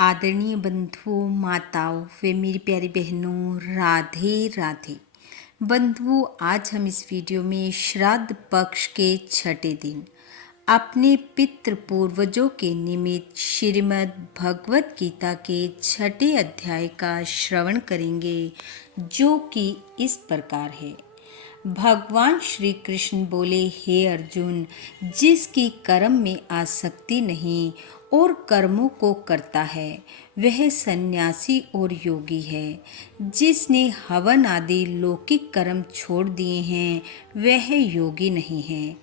आदरणीय बंधुओं, माताओं व मेरी प्यारी बहनों, राधे राधे। बंधुओं, आज हम इस वीडियो में श्राद्ध पक्ष के छठे दिन अपने पितृ पूर्वजों के निमित्त श्रीमद् भगवत गीता के छठे अध्याय का श्रवण करेंगे, जो कि इस प्रकार है। भगवान श्री कृष्ण बोले, हे अर्जुन, जिसकी कर्म में आसक्ति नहीं और कर्मों को करता है, वह सन्यासी और योगी है। जिसने हवन आदि लौकिक कर्म छोड़ दिए हैं, वह योगी नहीं है।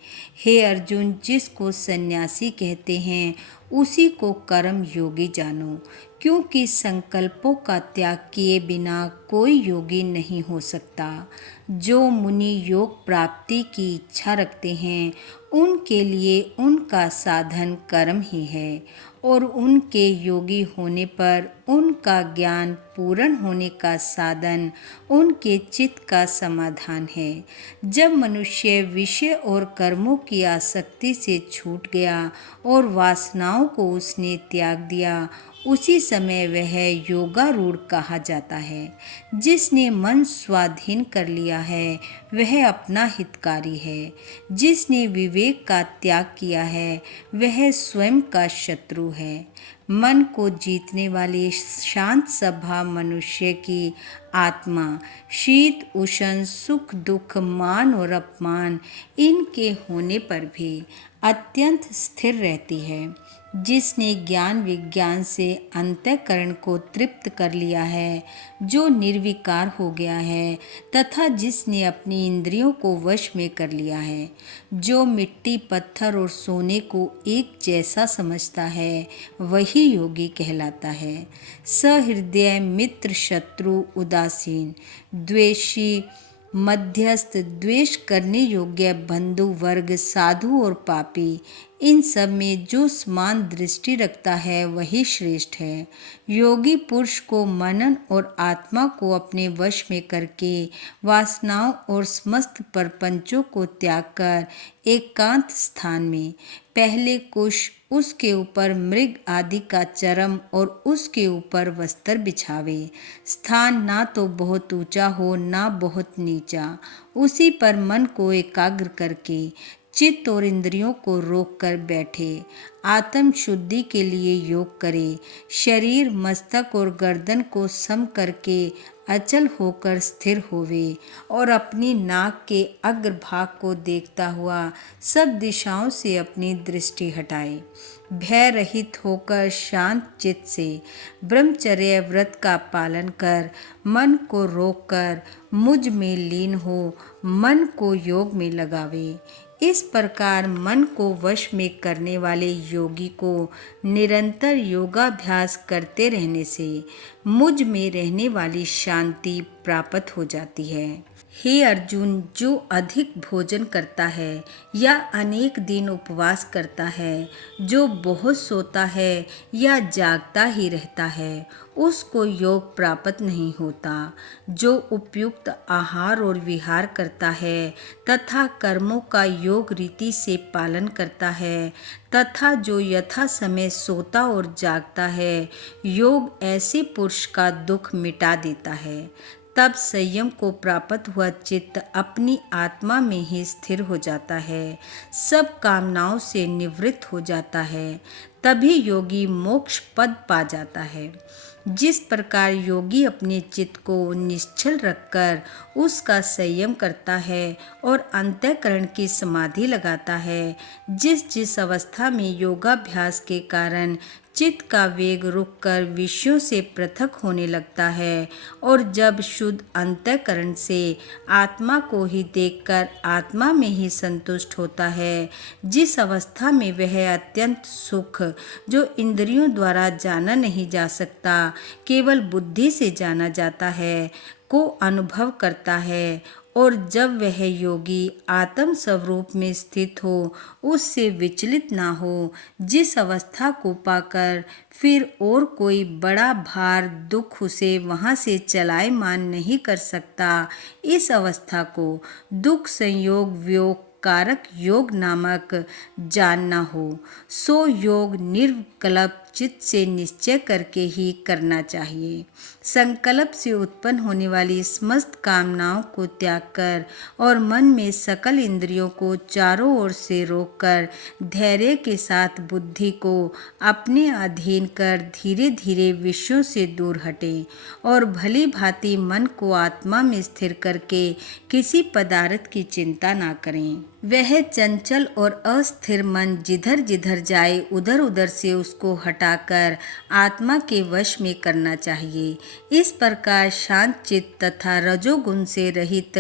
हे अर्जुन, जिसको सन्यासी कहते हैं, उसी को कर्म योगी जानो, क्योंकि संकल्पों का त्याग किए बिना कोई योगी नहीं हो सकता। जो मुनि योग प्राप्ति की इच्छा रखते हैं, उनके लिए उनका साधन कर्म ही है, और उनके योगी होने पर उनका ज्ञान पूर्ण होने का साधन उनके चित्त का समाधान है। जब मनुष्य विषय और कर्मों की आसक्ति से छूट गया और वासनाओं को उसने त्याग दिया, उसी समय वह योगारूढ़ कहा जाता है। जिसने मन स्वाधीन कर लिया है, वह अपना हितकारी है। जिसने विवेक का त्याग किया है, वह स्वयं का शत्रु है। मन को जीतने वाले शांत स्वभाव मनुष्य की आत्मा शीत उष्ण सुख दुख मान और अपमान इनके होने पर भी अत्यंत स्थिर रहती है। जिसने ज्ञान विज्ञान से अंतःकरण को तृप्त कर लिया है, जो निर्विकार हो गया है, तथा जिसने अपनी इंद्रियों को वश में कर लिया है, जो मिट्टी पत्थर और सोने को एक जैसा समझता है, वही योगी कहलाता है। सहृदय मित्र शत्रु उदासीन द्वेषी मध्यस्थ द्वेष करने योग्य बंधु वर्ग साधु और पापी, इन सब में जो समान दृष्टि रखता है, वही श्रेष्ठ है। योगी पुरुष को मनन और आत्मा को अपने वश में करके वासनाओं और समस्त प्रपंचों को त्याग कर एकांत स्थान में पहले कुश, उसके ऊपर मृग आदि का चरम और उसके ऊपर वस्त्र बिछावे। स्थान ना तो बहुत ऊंचा हो, ना बहुत नीचा। उसी पर मन को एकाग्र करके चित्त और इंद्रियों को रोक कर बैठे। आत्म शुद्धि के लिए योग करे। शरीर मस्तक और गर्दन को सम करके अचल होकर स्थिर होवे और अपनी नाक के अग्रभाग को देखता हुआ सब दिशाओं से अपनी दृष्टि हटाए। भय रहित होकर शांत चित्त से ब्रह्मचर्य व्रत का पालन कर मन को रोककर मुझ में लीन हो मन को योग में लगावे। इस प्रकार मन को वश में करने वाले योगी को निरंतर योगाभ्यास करते रहने से मुझ में रहने वाली शांति प्राप्त हो जाती है। हे अर्जुन, जो अधिक भोजन करता है या अनेक दिन उपवास करता है, जो बहुत सोता है या जागता ही रहता है, उसको योग प्राप्त नहीं होता। जो उपयुक्त आहार और विहार करता है तथा कर्मों का योग रीति से पालन करता है तथा जो यथा समय सोता और जागता है, योग ऐसे पुरुष का दुख मिटा देता है। तब संयम को प्राप्त हुआ चित्त अपनी आत्मा में ही स्थिर हो जाता है, सब कामनाओं से निवृत्त हो जाता है। तभी योगी मोक्ष पद पा जाता है। जिस प्रकार योगी अपने चित्त को निश्चल रखकर उसका संयम करता है और अंतःकरण की समाधि लगाता है, जिस जिस अवस्था में योगाभ्यास के कारण चित्त का वेग रुककर विषयों से पृथक होने लगता है और जब शुद्ध अंतःकरण से आत्मा को ही देखकर आत्मा में ही संतुष्ट होता है, जिस अवस्था में वह अत्यंत सुख जो इंद्रियों द्वारा जाना नहीं जा सकता, केवल बुद्धि से जाना जाता है, को अनुभव करता है, और जब वह योगी आत्म स्वरूप में स्थित हो, उससे विचलित ना हो, जिस अवस्था को पाकर फिर और कोई बड़ा भार दुख उसे वहाँ से चलायमान नहीं कर सकता, इस अवस्था को दुख संयोग वियोग कारक योग नामक जानना हो। सो योग निर्विकल्प चित्त से निश्चय करके ही करना चाहिए। संकल्प से उत्पन्न होने वाली समस्त कामनाओं को त्याग कर और मन में सकल इंद्रियों को चारों ओर से रोककर धैर्य के साथ बुद्धि को अपने अधीन कर धीरे धीरे विषयों से दूर हटें और भली भांति मन को आत्मा में स्थिर करके किसी पदार्थ की चिंता ना करें। वह चंचल और अस्थिर मन जिधर जिधर जाए उधर उधर से उसको हटाकर आत्मा के वश में करना चाहिए। इस प्रकार शांत चित्त तथा रजोगुण से रहित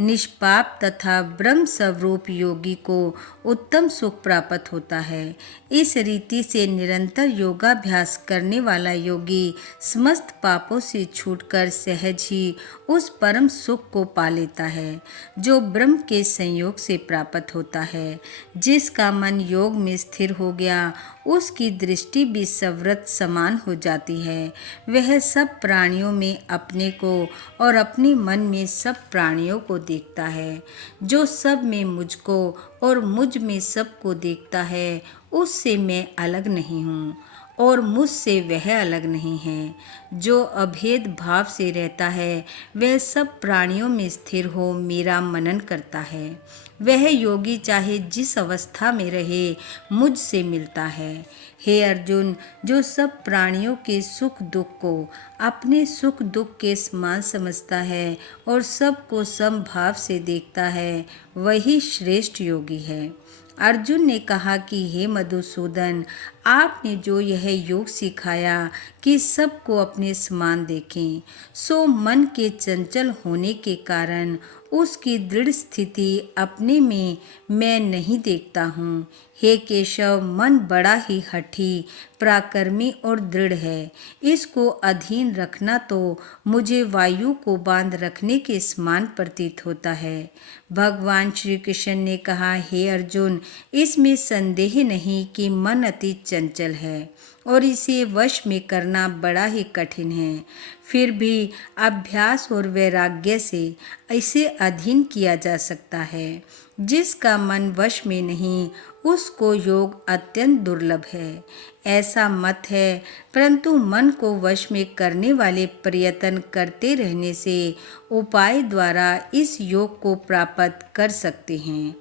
निष्पाप तथा ब्रह्म स्वरूप योगी को उत्तम सुख प्राप्त होता है। इस रीति से निरंतर योगाभ्यास करने वाला योगी समस्त पापों से छूटकर सहज ही उस परम सुख को पा लेता है जो ब्रह्म के संयोग से प्राप्त होता है। जिसका मन योग में स्थिर हो गया उसकी दृष्टि भी सव्रत समान हो जाती है। वह सब प्राणियों में अपने को और अपने मन में सब प्राणियों को देखता है। जो सब में मुझको और मुझ में सबको देखता है उससे मैं अलग नहीं हूँ और मुझसे वह अलग नहीं है। जो अभेद भाव से रहता है वह सब प्राणियों में स्थिर हो मेरा मनन करता है। वह योगी चाहे जिस अवस्था में रहे मुझसे मिलता है। हे अर्जुन, जो सब प्राणियों के सुख दुख को अपने सुख दुख के समान समझता है और सबको समभाव से देखता है वही श्रेष्ठ योगी है। अर्जुन ने कहा कि हे मधुसूदन, आपने जो यह योग सिखाया कि सबको अपने समान देखें, सो मन के चंचल होने के कारण उसकी दृढ़ स्थिति अपने में मैं नहीं देखता हूँ। हे केशव, मन बड़ा ही हठी, पराक्रमी और दृढ़ है। इसको अधीन रखना तो मुझे वायु को बांध रखने के समान प्रतीत होता है। भगवान श्री कृष्ण ने कहा, हे अर्जुन, इसमें संदेह नहीं कि मन अति चंचल है और इसे वश में करना बड़ा ही कठिन है। फिर भी अभ्यास और वैराग्य से इसे अधीन किया जा सकता है। जिसका मन वश में नहीं उसको योग अत्यंत दुर्लभ है, ऐसा मत है। परंतु मन को वश में करने वाले प्रयत्न करते रहने से उपाय द्वारा इस योग को प्राप्त कर सकते हैं।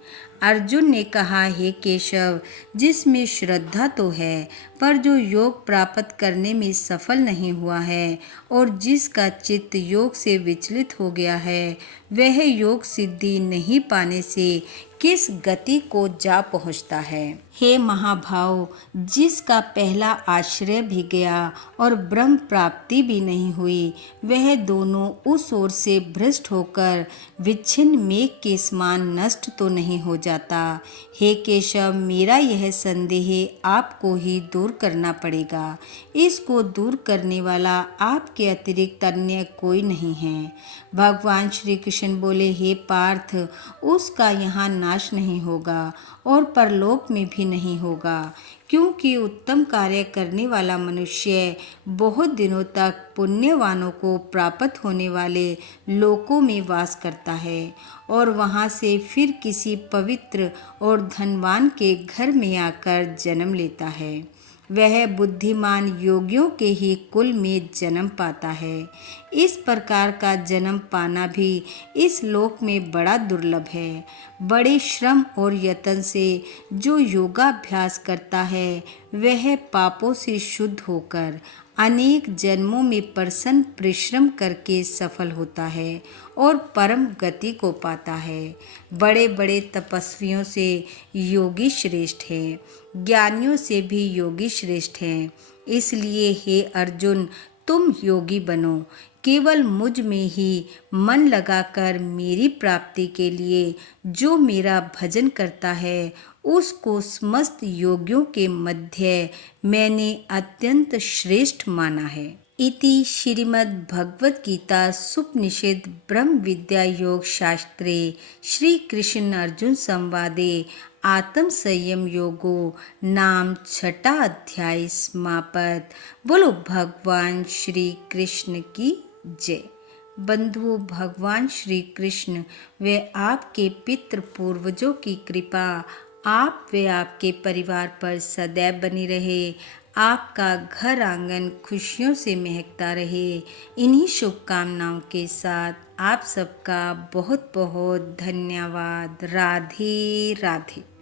अर्जुन ने कहा, हे केशव, जिसमें श्रद्धा तो है पर जो योग प्राप्त करने में सफल नहीं हुआ है और जिसका चित्त योग से विचलित हो गया है वह योग सिद्धि नहीं पाने से किस गति को जा पहुँचता है। हे महाभाव, जिसका पहला आश्रय भी गया और ब्रह्म प्राप्ति भी नहीं हुई वह दोनों उस ओर से भ्रष्ट होकर विच्छिन्न मेघ के समान नष्ट तो नहीं हो जाता। हे केशव, मेरा यह संदेह आपको ही दूर करना पड़ेगा। इसको दूर करने वाला आपके अतिरिक्त अन्य कोई नहीं है। भगवान श्री कृष्ण बोले, हे पार्थ, उसका यहाँ नाश नहीं होगा और परलोक में भी नहीं होगा, क्योंकि उत्तम कार्य करने वाला मनुष्य बहुत दिनों तक पुण्यवानों को प्राप्त होने वाले लोकों में वास करता है और वहाँ से फिर किसी पवित्र और धनवान के घर में आकर जन्म लेता है। वह बुद्धिमान योगियों के ही कुल में जन्म पाता है। इस प्रकार का जन्म पाना भी इस लोक में बड़ा दुर्लभ है। बड़े श्रम और यत्न से जो योगाभ्यास करता है वह पापों से शुद्ध होकर अनेक जन्मों में प्रसन्न परिश्रम करके सफल होता है और परम गति को पाता है। बड़े बड़े तपस्वियों से योगी श्रेष्ठ है, ज्ञानियों से भी योगी श्रेष्ठ हैं। इसलिए हे अर्जुन, तुम योगी बनो। केवल मुझ में ही मन लगाकर मेरी प्राप्ति के लिए जो मेरा भजन करता है उसको समस्त योगियों के मध्य मैंने अत्यंत श्रेष्ठ माना है। इति श्रीमद् भगवद गीता सुपनिषद ब्रह्म विद्या योग शास्त्रे श्री कृष्ण अर्जुन संवादे आत्म संयम योगो नाम छठा अध्याय समाप्त। बोलो भगवान श्री कृष्ण की जय। बंधुओं, भगवान श्री कृष्ण व आपके पितृ पूर्वजों की कृपा आप व आपके परिवार पर सदैव बनी रहे। आपका घर आंगन खुशियों से महकता रहे। इन्हीं शुभकामनाओं के साथ आप सबका बहुत बहुत धन्यवाद। राधे राधे।